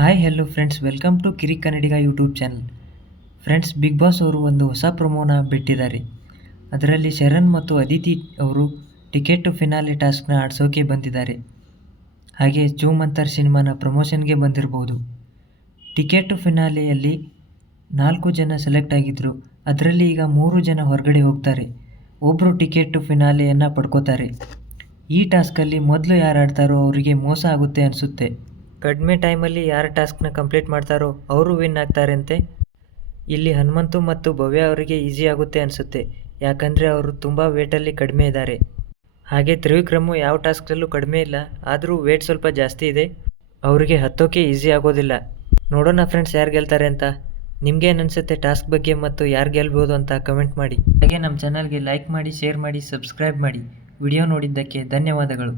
Hi hello friends welcome to Kiri Kannadiga YouTube channel friends big boss ಅವರು ಒಂದು ಹೊಸ ಪ್ರೊಮೋನ ಬಿಟ್ಟಿದ್ದಾರೆ. ಅದರಲ್ಲಿ ಶರಣ್ ಮತ್ತು ಅದಿತಿ ಅವರು ಟಿಕೆಟ್ ಟು ಫಿನಾಲೆ ಟಾಸ್ಕ್ನ ಆಡಿಸೋಕೆ ಬಂದಿದ್ದಾರೆ. ಹಾಗೆ ಜೂಮ್ ಅಂತರ್ ಸಿನಿಮಾನ ಪ್ರಮೋಷನ್ಗೆ ಬಂದಿರಬಹುದು ಟಿಕೆಟ್ ಟು ಫಿನಾಲೆಯಲ್ಲಿ ನಾಲ್ಕು ಜನ ಸೆಲೆಕ್ಟ್ ಆಗಿದ್ದರು ಅದರಲ್ಲಿ ಈಗ ಮೂರು ಜನ ಹೊರಗಡೆ ಹೋಗ್ತಾರೆ. ಒಬ್ಬರು ಟಿಕೆಟ್ ಟು ಫಿನಾಲೆಯನ್ನು ಪಡ್ಕೋತಾರೆ. ಈ ಟಾಸ್ಕಲ್ಲಿ ಮೊದಲು ಯಾರು ಆಡ್ತಾರೋ ಅವರಿಗೆ ಮೋಸ ಆಗುತ್ತೆ ಅನಿಸುತ್ತೆ. ಕಡಿಮೆ ಟೈಮಲ್ಲಿ ಯಾರು ಟಾಸ್ಕ್ನ ಕಂಪ್ಲೀಟ್ ಮಾಡ್ತಾರೋ ಅವರು ವಿನ್ ಆಗ್ತಾರಂತೆ. ಇಲ್ಲಿ ಹನುಮಂತು ಮತ್ತು ಭವ್ಯ ಅವರಿಗೆ ಈಸಿ ಆಗುತ್ತೆ ಅನಿಸುತ್ತೆ. ಯಾಕಂದರೆ ಅವರು ತುಂಬ ವೇಟಲ್ಲಿ ಕಡಿಮೆ ಇದ್ದಾರೆ ಹಾಗೆ ತ್ರಿವಿಕ್ರಮು ಯಾವ ಟಾಸ್ಕಲ್ಲೂ ಕಡಿಮೆ ಇಲ್ಲ, ಆದರೂ ವೇಟ್ ಸ್ವಲ್ಪ ಜಾಸ್ತಿ ಇದೆ. ಅವರಿಗೆ ಹತ್ತೋಕೆ ಈಸಿ ಆಗೋದಿಲ್ಲ. ನೋಡೋಣ ಫ್ರೆಂಡ್ಸ್ ಯಾರು ಗೆಲ್ತಾರೆ ಅಂತ. ನಿಮಗೆ ಅನಿಸುತ್ತೆ ಟಾಸ್ಕ್ ಬಗ್ಗೆ ಮತ್ತು ಯಾರು ಗೆಲ್ಬೋದು ಅಂತ ಕಮೆಂಟ್ ಮಾಡಿ. ಹಾಗೆ ನಮ್ಮ ಚಾನಲ್ಗೆ ಲೈಕ್ ಮಾಡಿ, ಶೇರ್ ಮಾಡಿ, ಸಬ್ಸ್ಕ್ರೈಬ್ ಮಾಡಿ. ವಿಡಿಯೋ ನೋಡಿದ್ದಕ್ಕೆ ಧನ್ಯವಾದಗಳು.